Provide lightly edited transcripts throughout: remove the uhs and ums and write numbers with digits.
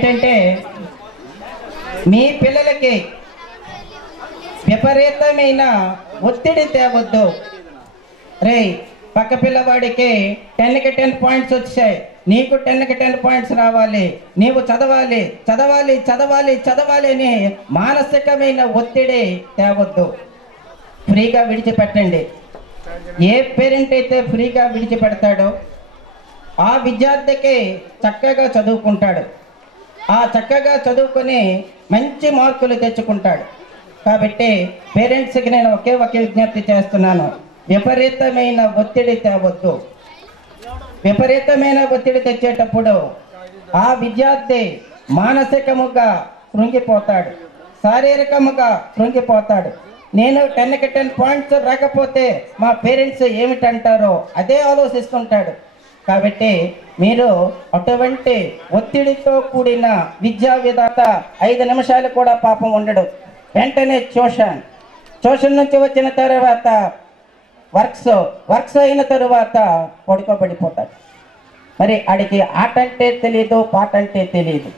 ఏంటంటే మీ పిల్లలకి విపరీతమైన ఒత్తిడి తేవద్దు. రే పక్క పిల్లవాడికి 10కి 10 పాయింట్స్ వచ్చాయి, నీకు 10కి 10 పాయింట్స్ రావాలి, నీవు చదవాలి చదవాలి చదవాలి చదవాలి అని మానసికమైన ఒత్తిడి తేవద్దు. ఫ్రీగా విడిచిపెట్టండి. ఏ పేరెంట్ అయితే ఫ్రీగా విడిచిపెడతాడో ఆ విద్యార్థికి చక్కగా చదువుకుంటాడు, ఆ చక్కగా చదువుకొని మంచి మార్కులు తెచ్చుకుంటాడు. కాబట్టి పేరెంట్స్కి నేను ఒకే విజ్ఞప్తి చేస్తున్నాను, విపరీతమైన ఒత్తిడి తేవద్దు. విపరీతమైన ఒత్తిడి తెచ్చేటప్పుడు ఆ విద్యార్థి మానసికముగా కృంగిపోతాడు, శారీరకముగా కృంగిపోతాడు. నేను 10కి 10 పాయింట్స్ రాకపోతే మా పేరెంట్స్ ఏమిటంటారో అదే ఆలోచిస్తుంటాడు. కాబట్టి మీరు అటువంటి ఒత్తిడితో కూడిన విద్యా విధాత 5 నిమిషాలు కూడా పాపం ఉండడు. వెంటనే ట్యూషన్ నుంచి వచ్చిన తర్వాత వర్క్స్ అయిన తరువాత పడుకోబడిపోతాడు. మరి ఆడికి ఆట అంటే తెలియదు, పాట అంటే తెలియదు.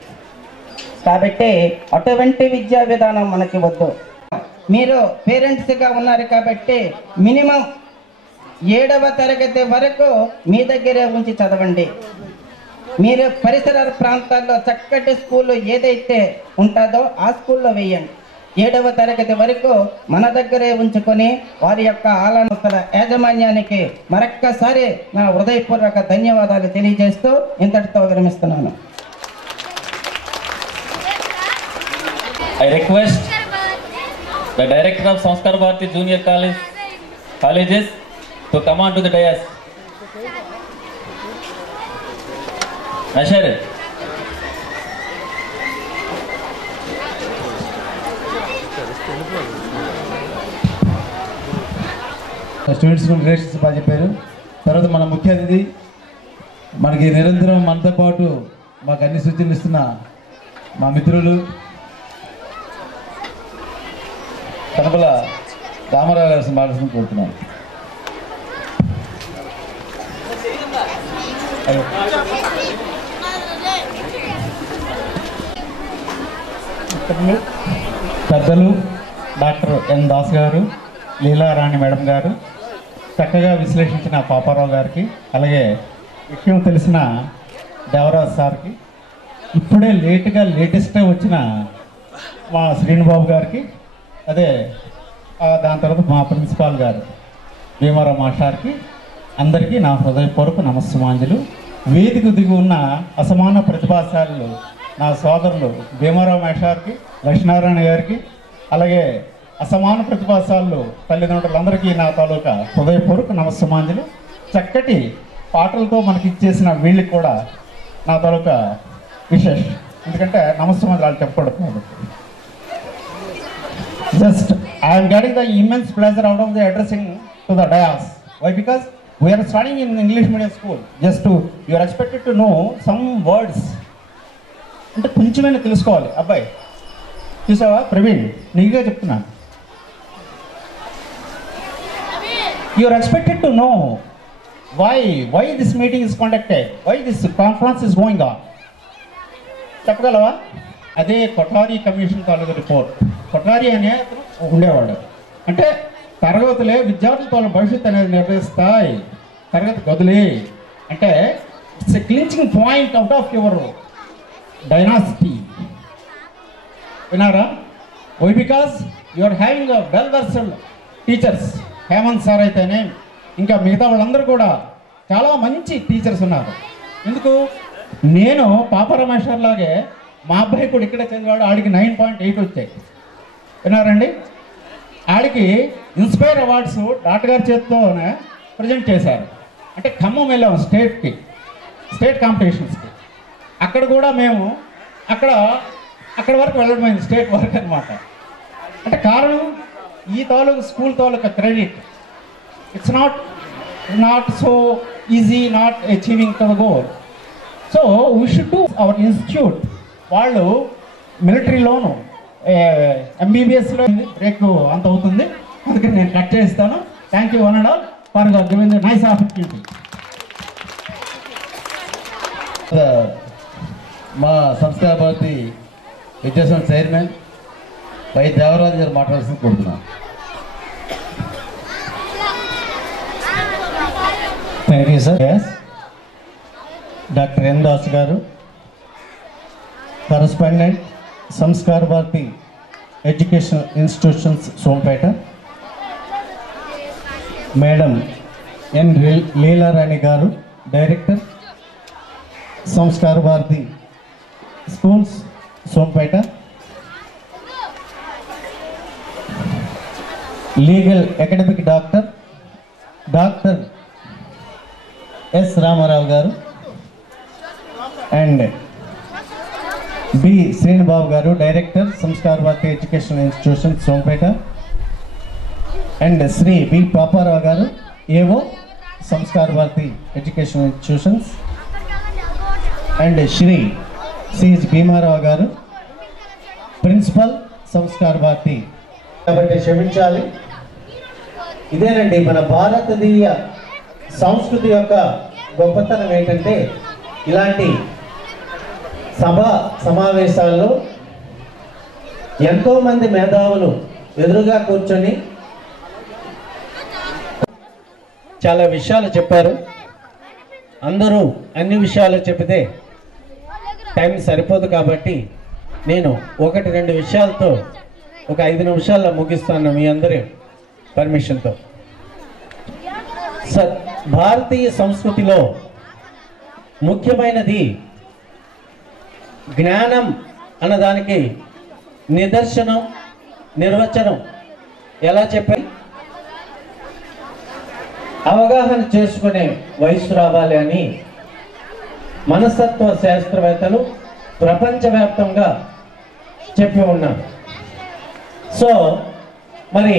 కాబట్టి అటువంటి విద్యా విధానం మనకి వద్దు. మీరు పేరెంట్స్గా ఉన్నారు కాబట్టి మినిమం 7వ తరగతి వరకు మీ దగ్గరే ఉంచి చదవండి. మీరు పరిసర ప్రాంతాల్లో చక్కటి స్కూలు ఏదైతే ఉంటుందో ఆ స్కూల్లో వేయండి. 7వ తరగతి వరకు మన దగ్గరే ఉంచుకొని వారి యొక్క ఆలనల యాజమాన్యానికి మరొక్కసారి నా హృదయపూర్వక ధన్యవాదాలు తెలియజేస్తూ ఇంతటితో విరమిస్తున్నాను. I request the director of Sanskar Bharati Junior Colleges to come on to the dais. Ashar. Students relations బాగా చెప్పారు. తర్వాత మన ముఖ్య అతిథి మనకి నిరంతరం మనతో పాటు మాకు అన్ని సూచనలు ఇస్తున్న మా మిత్రులు కనపల రామారావు గారు మాట్లాడుతూ కోరుతున్నాను. పెద్దలు డాక్టర్ ఎన్ దాస్ గారు, లీలారాణి మేడం గారు, చక్కగా విశ్లేషించిన పాపారావు గారికి, అలాగే విషయం తెలిసిన దేవరాజ్ సార్కి, ఇప్పుడే లేటెస్ట్గా వచ్చిన మా శ్రీనుబాబు గారికి, అదే దాని తర్వాత మా ప్రిన్సిపాల్ గారు భీమారావు మాస్టార్కి, అందరికీ నా హృదయపూర్వక నమస్సుమాంజలు. వేదిక దిగి ఉన్న అసమాన ప్రతిభాశాలు నా సోదరులు భీమారావు మాస్టార్కి, లక్ష్మీనారాయణ గారికి, అలాగే అసమాన ప్రతిభాశాలు తల్లిదండ్రులందరికీ నా తాలూకా హృదయపూర్వక నమస్సుమాంజలు. చక్కటి పాటలతో మనకి ఇచ్చేసిన వీళ్ళకి కూడా నా తాలూకా విశేష్, ఎందుకంటే నమస్సుమాంజలు వాళ్ళు చెప్పకూడదు కాబట్టి. Just I am getting the immense pleasure out of the addressing to the dais. Why? Because we are studying in English medium school. You are expected to know some words. అంటే కొంచెమైనా తెలుసుకోవాలి. అబ్బాయి చూసావా ప్రవీణ్, నీగా చెప్తున్నాను. You are expected to know why this meeting is conducted, why this conference is going on. చెప్పగలవా? అదే Kothari commission తాలూకు report. Kothari అనే ఉండేవాడు. అంటే తరగతులే విద్యార్థులతో భవిష్యత్తు అనేది నిర్వహిస్తాయి, తరగతి గదులే. అంటే it's a clinching point out of your dynasty. వినారా? Why? Because you are having well versed teachers. Hemant sir అయితేనే, ఇంకా మిగతా వాళ్ళందరూ కూడా చాలా మంచి టీచర్స్ ఉన్నారు. ఎందుకు? నేను పాపరమేశ్వర్ లాగే మా అబ్బాయి కూడా ఇక్కడే చదివాడు, ఆడికి 9.8 వచ్చాయి. విన్నారండి? ఆడికి ఇన్స్పైర్ అవార్డ్స్ డాక్టర్ గారి చేతితోనే ప్రజెంట్ చేశారు. అంటే ఖమ్మం వెళ్ళాము స్టేట్ కాంపిటీషన్స్కి. అక్కడ కూడా మేము అక్కడ వరకు వెళ్ళడమైంది, స్టేట్ వరకు అనమాట. అంటే కారణం ఈ తాలూకు school taluka credit. It's not so easy, not achieving to the goal. So we should do our institute. వాళ్ళు మిలిటరీలోను ఎంబీబీఎస్లో బ్రేక్ అంత అవుతుంది, అందుకని నేను కట్ చేస్తాను. Thank you one and all for giving the nice opportunity. మా సంస్కార భారతి విద్యాసంస్థ చైర్మన్ వై దేవరాజు గారు మాట్లాడాల్సింది కోరుతున్నాను. Thank you sir. Doctor N Das గారు, correspondent Samskara Bharati educational institutions Sompeta, madam N Leelarani గారు, director Samskara Bharati schools Sompeta, legal academic doctor S Ramarao గారు అండ్ బి శ్రీనిబాబు గారు, director Samskara Bharati educational institution Sompeta, and Shri B Paparao గారు, AO Samskara Bharati educational institutions, and Shri CH Bhimarao గారు, ప్రిన్సిపల్ సంస్కార భారతి. కాబట్టి క్షమించాలి. ఇదేనండి మన భారతీయ సంస్కృతి యొక్క గొప్పతనం ఏంటంటే, ఇలాంటి సమావేశాల్లో ఎంతోమంది మేధావులు ఎదురుగా కూర్చొని చాలా విషయాలు చెప్పారు. అందరూ అన్ని విషయాలు చెబితే టైం సరిపోదు కాబట్టి నేను 1-2 విషయాలతో ఒక 5 నిమిషాల్లో ముగిస్తాను మీ అందరి పర్మిషన్తో. భారతీయ సంస్కృతిలో ముఖ్యమైనది జ్ఞానం అన్నదానికి నిదర్శనం, నిర్వచనం ఎలా చెప్పారు? అవగాహన చేసుకునే వయసు రావాలి అని మనస్తత్వ శాస్త్రవేత్తలు ప్రపంచవ్యాప్తంగా చెప్పి ఉన్నారు. సో మరి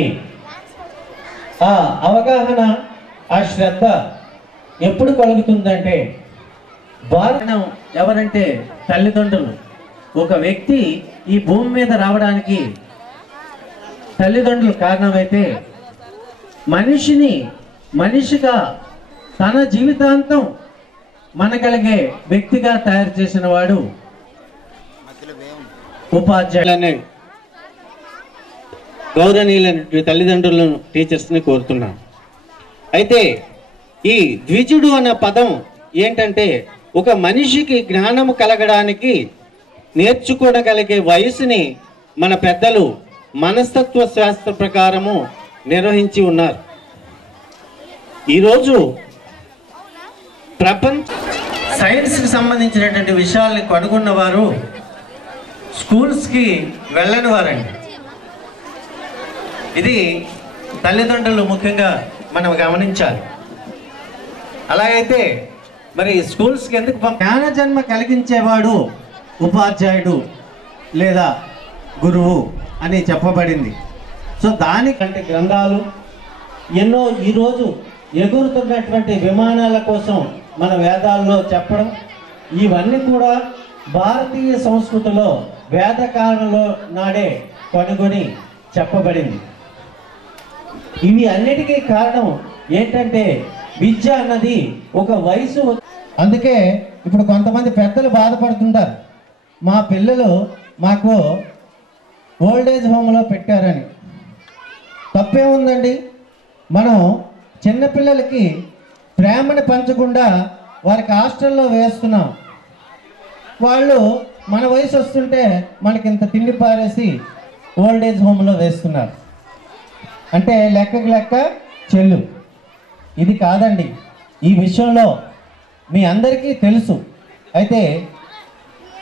ఆ అవగాహన, ఆ శ్రద్ధ ఎప్పుడు కలుగుతుందంటే, భారతం ఎవరంటే తల్లిదండ్రులు. ఒక వ్యక్తి ఈ భూమి మీద రావడానికి తల్లిదండ్రులు కారణమైతే, మనిషిగా తన జీవితాంతం మనగలిగే వ్యక్తిగా తయారు చేసిన వాడు ఉపాధ్యాయులనే గౌరవనీయులైన తల్లిదండ్రులను, టీచర్స్ని కోరుతున్నాను. అయితే ఈ ద్విజుడు అన్న పదం ఏంటంటే, ఒక మనిషికి జ్ఞానము కలగడానికి నేర్చుకోగలిగే వయసుని మన పెద్దలు మనస్తత్వ శాస్త్ర ప్రకారము నిర్వహించి ఉన్నారు. ఈరోజు ప్రపంచ సైన్స్కి సంబంధించినటువంటి విషయాల్ని కనుగొన్న వారు స్కూల్స్కి వెళ్ళని వారండి. ఇది తల్లిదండ్రులు ముఖ్యంగా మనం గమనించాలి. అలాగైతే మరి స్కూల్స్కి ఎందుకు జ్ఞాన జన్మ కలిగించేవాడు ఉపాధ్యాయుడు లేదా గురువు అని చెప్పబడింది. సో దానికంటే గ్రంథాలు ఎన్నో ఈరోజు ఎగురుతున్నటువంటి విమానాల కోసం మన వేదాల్లో చెప్పడం, ఇవన్నీ కూడా భారతీయ సంస్కృతిలో వేదకాలంలో నాడే కనుగొని చెప్పబడింది. ఇవి అన్నిటికీ కారణం ఏంటంటే, విద్య అన్నది ఒక వయసు. అందుకే ఇప్పుడు కొంతమంది పెద్దలు బాధపడుతుంటారు, మా పిల్లలు మాకు ఓల్డేజ్ హోమ్లో పెట్టారని. తప్పేముందండి? మనం చిన్నపిల్లలకి ప్రేమని పంచకుండా వారికి హాస్టల్లో వేస్తున్నాం. వాళ్ళు మన వయసు వస్తుంటే మనకి ఇంత తిండి పారేసి ఓల్డేజ్ హోమ్లో వేస్తున్నారు. అంటే లెక్కకి లెక్క చెల్లు. ఇది కాదండి. ఈ విషయంలో మీ అందరికీ తెలుసు. అయితే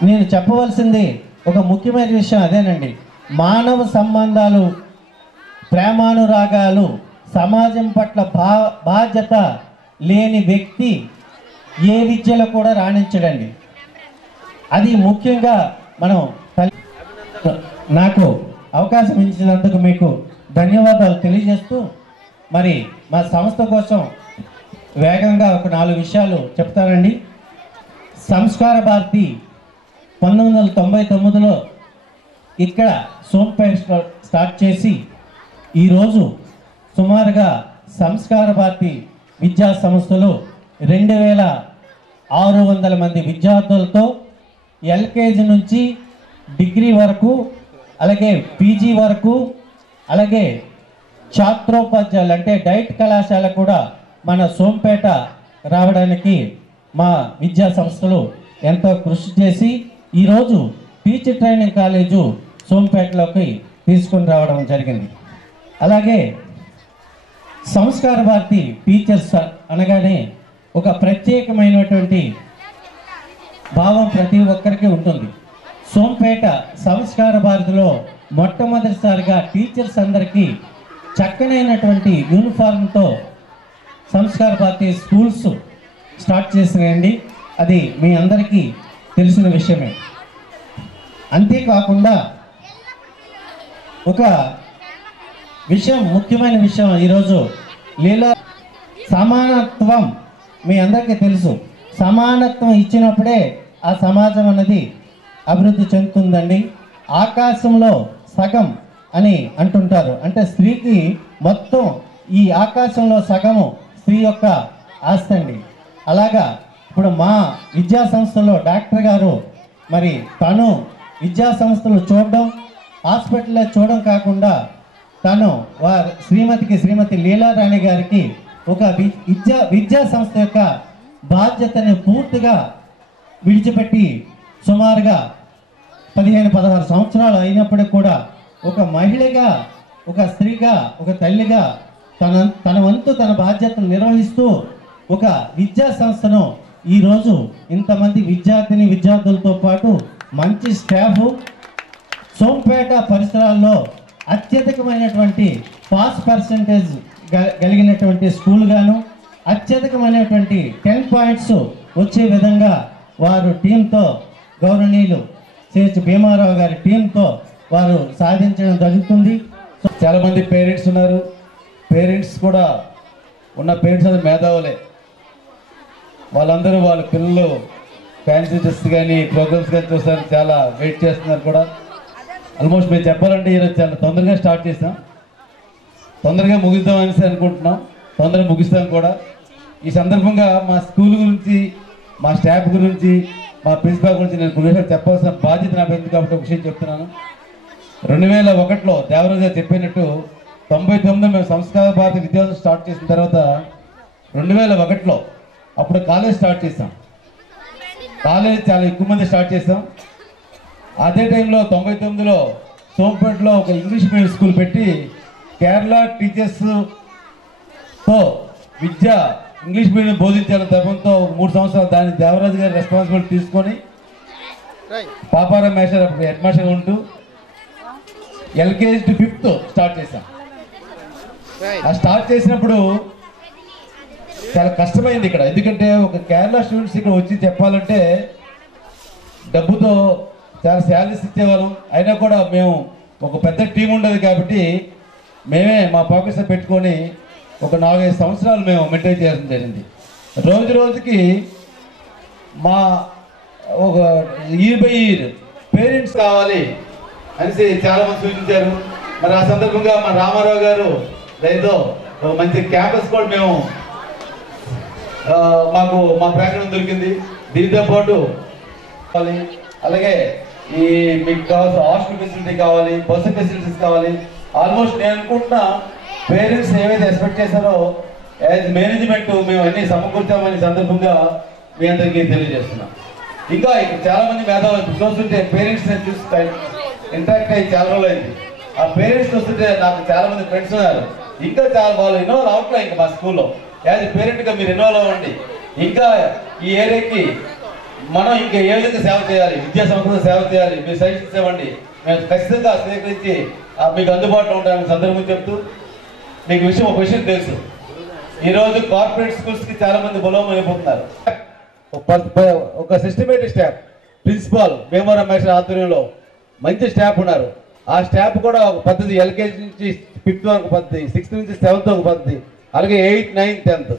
నేను చెప్పవలసింది ఒక ముఖ్యమైన విషయం అదేనండి. మానవ సంబంధాలు, ప్రేమానురాగాలు, సమాజం పట్ల బాధ్యత లేని వ్యక్తి ఏ విద్యలో కూడా రాణించడండి. అది ముఖ్యంగా మనం నాకు అవకాశం ఇచ్చినందుకు మీకు ధన్యవాదాలు తెలియజేస్తూ, మరి మా సంస్థ కోసం వేగంగా ఒక 4 విషయాలు చెప్తానండి. సంస్కార భారతి 1999లో ఇక్కడ సోంపేటలో స్టార్ట్ చేసి ఈరోజు సుమారుగా సంస్కార భారతి విద్యా సంస్థలు 2600 మంది విద్యార్థులతో ఎల్కేజీ నుంచి డిగ్రీ వరకు, అలాగే పీజీ వరకు, అలాగే ఛాత్రోపాధ్యాయులు అంటే డైట్ కళాశాల కూడా మన సోంపేట రావడానికి మా విద్యా సంస్థలు ఎంతో కృషి చేసి ఈరోజు టీచర్ ట్రైనింగ్ కాలేజు సోంపేటలోకి తీసుకుని రావడం జరిగింది. అలాగే సంస్కార భారతి టీచర్స్ అనగానే ఒక ప్రత్యేకమైనటువంటి భావం ప్రతి ఒక్కరికి ఉంటుంది. సోంపేట సంస్కార భారతిలో మొట్టమొదటిసారిగా టీచర్స్ అందరికీ చక్కనైనటువంటి యూనిఫామ్తో సంస్కార భారతి స్కూల్స్ స్టార్ట్ చేసినాయండి. అది మీ అందరికీ తెలిసిన విషయమే. అంతేకాకుండా ఒక విషయం, ముఖ్యమైన విషయం ఈరోజు లీలా సమానత్వం మీ అందరికీ తెలుసు. సమానత్వం ఇచ్చినప్పుడే ఆ సమాజం అనేది అభివృద్ధి చెందుతుందండి. ఆకాశంలో సగం అని అంటుంటారు, అంటే స్త్రీకి మొత్తం ఈ ఆకాశంలో సగము స్త్రీ యొక్క ఆస్తి అండి. అలాగా ఇప్పుడు మా విద్యా సంస్థలో డాక్టర్ గారు మరి తను విద్యా సంస్థలు చూడడం, హాస్పిటల్లో చూడడం కాకుండా తను శ్రీమతి లీలారాణి గారికి ఒక విద్యా సంస్థ యొక్క బాధ్యతని పూర్తిగా విడిచిపెట్టి సుమారుగా 15-16 సంవత్సరాలు అయినప్పటికీ కూడా ఒక మహిళగా, ఒక స్త్రీగా, ఒక తల్లిగా తన వంతు తన బాధ్యతను నిర్వహిస్తూ ఒక విద్యా సంస్థను ఈరోజు ఇంతమంది విద్యార్థులతో పాటు మంచి స్టాఫ్, సోంపేట పరిసరాల్లో అత్యధికమైనటువంటి పాస్ పర్సంటేజ్ కలిగినటువంటి స్కూల్ గాను, అత్యధికమైనటువంటి 10 పాయింట్స్ వచ్చే విధంగా వారు టీంతో, గౌరవనీయులు సిహెచ్ భీమారావు గారి టీంతో వారు సాధించడం జరుగుతుంది. చాలామంది పేరెంట్స్ ఉన్నారు. పేరెంట్స్ కూడా ఉన్న పేరెంట్స్ అందరూ మేధావులే. వాళ్ళందరూ వాళ్ళ పిల్లలు ఫ్యాన్సీ టెస్ట్ కానీ ప్రోగ్రామ్స్ కానీ చూస్తారు, చాలా వెయిట్ చేస్తున్నారు కూడా. ఆల్మోస్ట్ మేము చెప్పాలంటే ఈరోజు చాలా తొందరగా స్టార్ట్ చేసాం, తొందరగా ముగిద్దాం అనేసి అనుకుంటున్నాం, తొందరగా ముగిస్తాం కూడా. ఈ సందర్భంగా మా స్కూల్ గురించి, మా స్టాఫ్ గురించి, మా ప్రిన్సిపాల్ గురించి నేను కొన్ని విషయాలు చెప్పాల్సిన బాధ్యత నా పెద్ద కాబట్టి ఒక విషయం చెప్తున్నాను. 2001లో దేవరాజు గారు చెప్పినట్టు 99 మేము సంస్కార భారతి విద్యార్థులు స్టార్ట్ చేసిన తర్వాత 2001లో అప్పుడు కాలేజ్ స్టార్ట్ చేసాం. కాలేజ్ చాలా ఎక్కువ మంది స్టార్ట్ చేసాం. అదే టైంలో 99లో సోంపేటలో ఒక ఇంగ్లీష్ మీడియం స్కూల్ పెట్టి కేరళ టీచర్స్తో ఇంగ్లీష్ మీడియం బోధించాలని తప్పంతో 3 సంవత్సరాలు దాన్ని దేవరాజు గారి రెస్పాన్సిబిలిటీ తీసుకొని పాపారావు మేస్టర్ అప్పుడు హెడ్ మాస్టర్ ఉంటూ ఎల్కేజీ టు 5th స్టార్ట్ చేశాం. ఆ స్టార్ట్ చేసినప్పుడు చాలా కష్టమైంది ఇక్కడ. ఎందుకంటే ఒక కేరళ స్టూడెంట్స్ ఇక్కడ వచ్చి చెప్పాలంటే డబ్బుతో చాలా శాలరీస్ ఇచ్చేవాళ్ళం. అయినా కూడా మేము ఒక పెద్ద టీం ఉండదు కాబట్టి మేమే మా పాకెట్స్లో పెట్టుకొని ఒక 4-5 సంవత్సరాలు మేము మెయింటైన్ చేయడం జరిగింది. రోజుకి మా ఒక ఇయర్ బై ఇయర్ పేరెంట్స్ కావాలి అనేసి చాలామంది సూచించారు. మరి ఆ సందర్భంగా మా రామారావు గారు ఏదో మంచి క్యాంపస్ కూడా మేము మాకు మా ప్రాంగణం దొరికింది. దీంతో పాటు అలాగే ఈ మీకు కావాల్సిన హాస్టల్ ఫెసిలిటీ కావాలి, బస్సు ఫెసిలిటీస్ కావాలి. ఆల్మోస్ట్ నేను అనుకుంటున్నా పేరెంట్స్ ఏవైతే ఎక్స్పెక్ట్ చేశారో యాజ్ మేనేజ్మెంట్ మేము అన్ని సమకూర్చామని సందర్భంగా మీ అందరికీ తెలియజేస్తున్నాం. ఇంకా ఇక్కడ చాలా మంది మేధావులు చూస్తుంటే పేరెంట్స్ నేను చూస్తే ఇంటరాక్ట్ అయ్యి చాలా రోజులు అయింది. ఆ పేరెంట్స్ చూస్తుంటే నాకు చాలా మంది ఫ్రెండ్స్ ఉన్నారు. ఇంకా చాలా వాళ్ళు ఇన్వాల్వ్ అవట్లే. ఇంకా మా స్కూల్లో యాజ్ పేరెంట్గా మీరు ఇన్వాల్వ్ అవ్వండి. ఇంకా ఈ ఏరియాకి మనం ఇంకా ఏ విధంగా సేవ చేయాలి, విద్యా సంస్థలో సేవ చేయాలి, మీరు సజెషన్స్ ఇవ్వండి. మేము ఖచ్చితంగా స్వీకరించి మీకు అందుబాటులో ఉంటామని సందర్భం చెప్తూ మీకు ఒక విషయం తెలుసు. ఈరోజు కార్పొరేట్ స్కూల్స్కి చాలా మంది బలం అయిపోతున్నారు. ఒక systematic staff, principal Bhimavaram master ఆధ్వర్యంలో మంచి స్టాఫ్ ఉన్నారు. ఆ స్టాఫ్ కూడా ఒక పద్ధతి, ఎల్కేజీ నుంచి 5th వరకు పద్ధతి, 6th నుంచి 7th ఒక పద్ధతి, అలాగే 8th, 9th, 10th.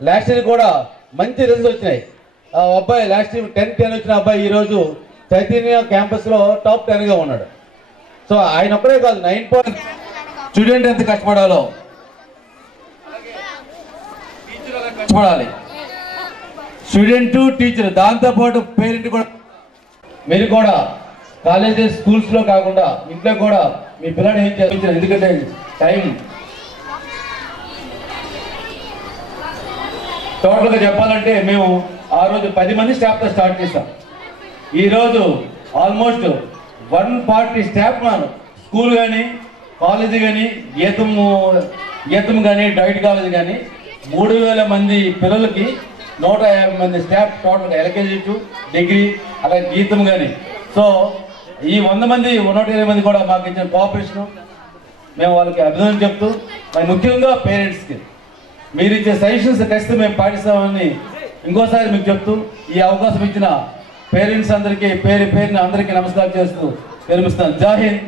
Last year కూడా మంచి రిజల్ట్స్ వచ్చినాయి. ఆ అబ్బాయి లాస్ట్ ఇయర్ 10 వచ్చిన అబ్బాయి ఈరోజు చైతన్య క్యాంపస్లో టాప్ 10గా ఉన్నాడు. సో ఆయన ఒక్కడే కాదు, 9 స్టూడెంట్ ఎంత కష్టపడాలో కష్టపడాలి, స్టూడెంట్ టీచర్, దాంతోపాటు పేరెంట్ కూడా మీరు కూడా కాలేజెస్ స్కూల్స్లో కాకుండా ఇంట్లో కూడా మీ పిల్లలు ఏం చేస్తారు, ఎందుకంటే టైం టోటల్గా చెప్పాలంటే మేము ఆ రోజు 10 మంది స్టాఫ్తో స్టార్ట్ చేస్తాం. ఈరోజు ఆల్మోస్ట్ 140 స్టాఫ్ ఉన్నారు. స్కూల్ కానీ కాలేజీ కానీ గీతం కానీ డైట్ కాలేజ్ కానీ 3000 మంది పిల్లలకి 150 మంది స్టాఫ్ టోటల్గా ఎల్కేజీ టు డిగ్రీ అలాగే గీతం కానీ. సో ఈ 100 మంది 120 మంది కూడా మాకు ఇచ్చిన కోఆపరేషను మేము వాళ్ళకి అభినందన చెప్తూ, మరి ముఖ్యంగా పేరెంట్స్కి మీరు ఇచ్చే సజెషన్స్ ఖచ్చితంగా మేము పాటిస్తామని ఇంకోసారి మీకు చెప్తూ ఈ అవకాశం ఇచ్చిన పేరెంట్స్ అందరికీ పేరున అందరికీ నమస్కారం చేస్తూ విరమిస్తున్నాను. జై హింద్.